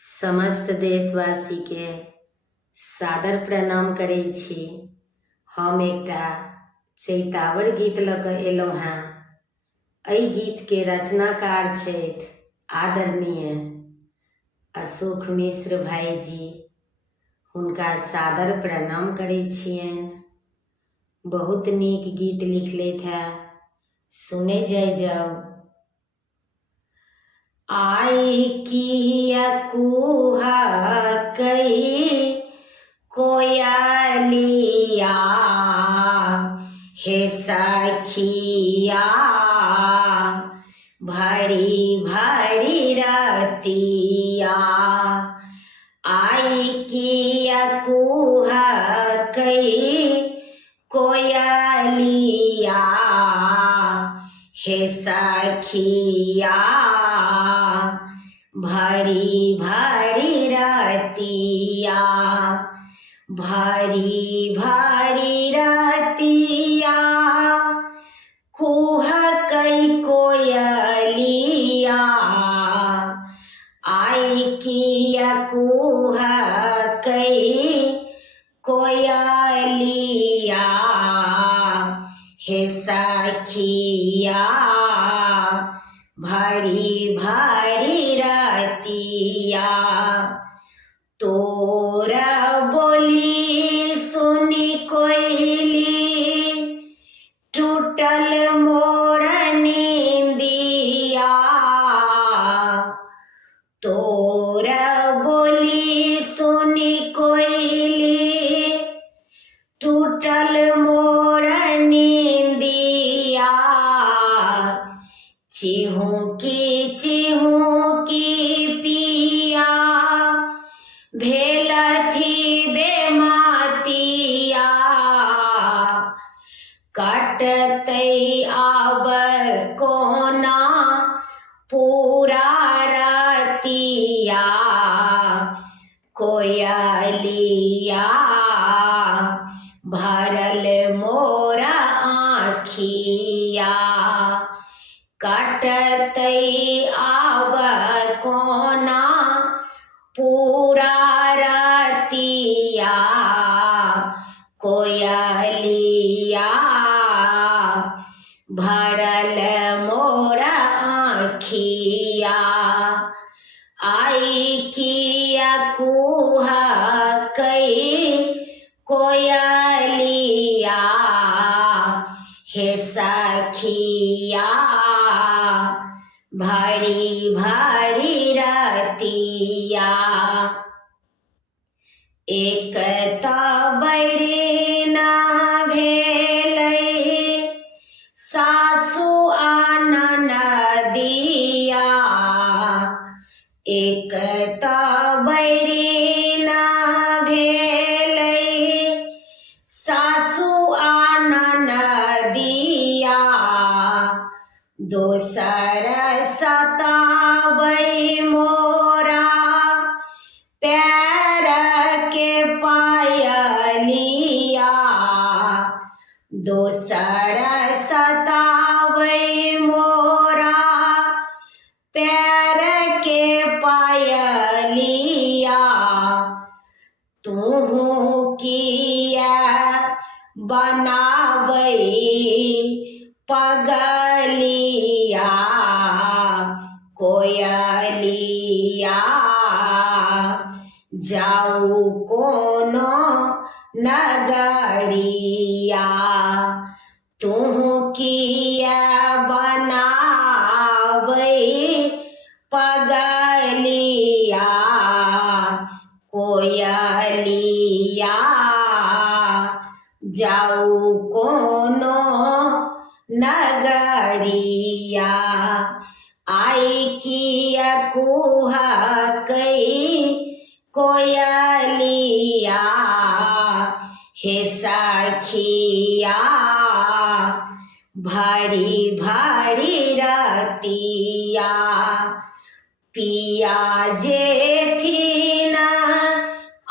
समस्त देशवासी के सादर प्रणाम करै छी। हम एकटा चैतावर गीत लऽ कऽ एलहुँ हेँ। एहि गीत के रचनाकार छथि आदरणीय अशोक मिश्र भाईजी। हुनका सादर प्रणाम करै छियनि। बहुत नीक गीत लिखलथि है, सुने जाइ जाउ। आई किया कुहा कई कोयलिया, हे सखिया भरी भरी रतिया। आई किया कुहा कई कोयलिया, हे सखिया भरी भरी रतिया। भरी भरी रतिया कुह कई कोयलिया। आई किया कुह कई कोयलिया, हे सखिया भरी भरी रतिया। तोर बोली सुनी कोयली, टूटल मोर नींदिया। तोर बोली सुनी कोयली, टूटल मोर नींदिया। चिहुकी पिया भेल थी बेमातिया। कटतै आब कोना पूरा रतिया। कोयलिया भरल मोरा आँखिया। कटतै आब कोना पूरा रतिया। कोयलिया भरल मोरा आँखिया। आई किया कुह कई कोयलिया, हे सखिया भरी भरी रतिया। एक त बैरिना भेलै सासु आ ननदिया। एक त बैरिना भेलै सासु आ ननदिया। दोसर सताबै मोरा पैर के पायलिया। दोसर सताबै मोरा पैर के पायलिया। तुहू किया बनाबै पगलिया। कोयलिया जाऊ कोनो नगरिया। तुहू किया बनाबै पगलिया। कोयलिया जाऊ कोनो नगरिया। आई किया कुह कई कोयलिया, हे सखिया भरी भरी रतिया। पिया जेथिन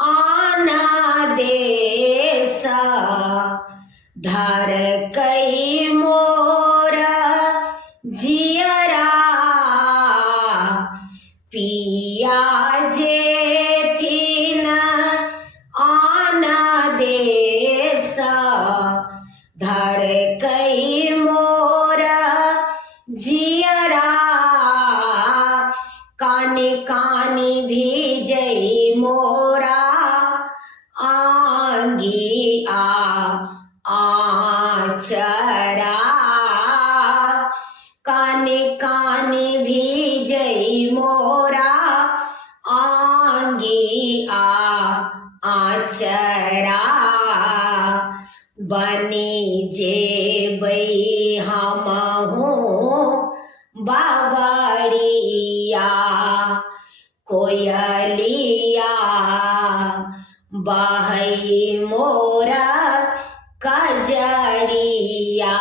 आन देश, धर कई मोर जियरा। पिया जे कानी भीजई मोरा आंगी आचरा काने काने भीजई मोरा आंगी आचरा बनी जेबई हमहू बावड़िया कोयलिया बहई मोरा कजरिया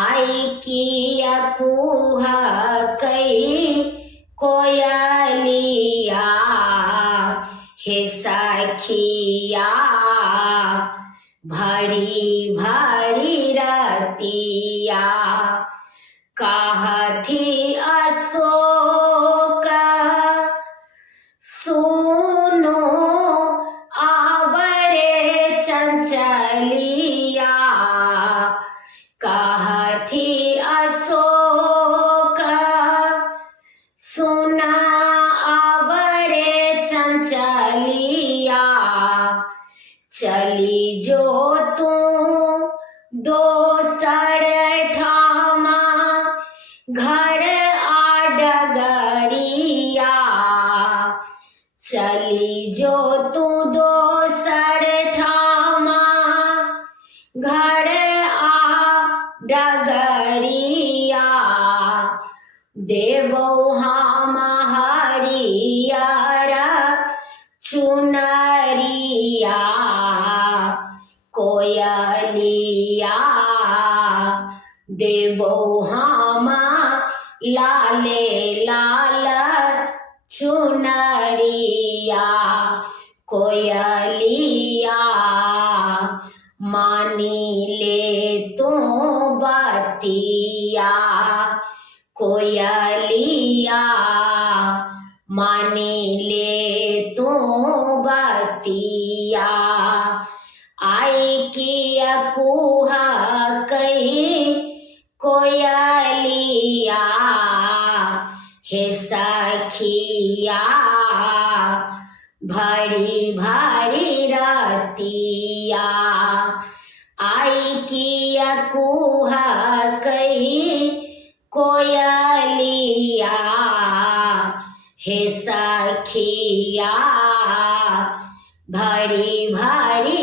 आई किया कुह कई कोयलिया हे सखिया भरी भरी रतिया कहथी अशोक सुनो आवरे चंचलिया कहथी अशोक सुना आवरे चंचलिया चली जो तू दोसर ठामा घर आडगरिया चली जो तू दोसर ठामा घर आडगरिया देवो हम हरियर चुनरिया कोयलिया देवो हम लाले लाल चुनरिया कोयलिया मानी ले तू बतिया कोयलिया मानी ले तू बतिया आई किया कुह कही कोयलिया हे सखिया भरी भरी रतिया आई किया कुह कही कोयलिया हे सखिया भरी भरी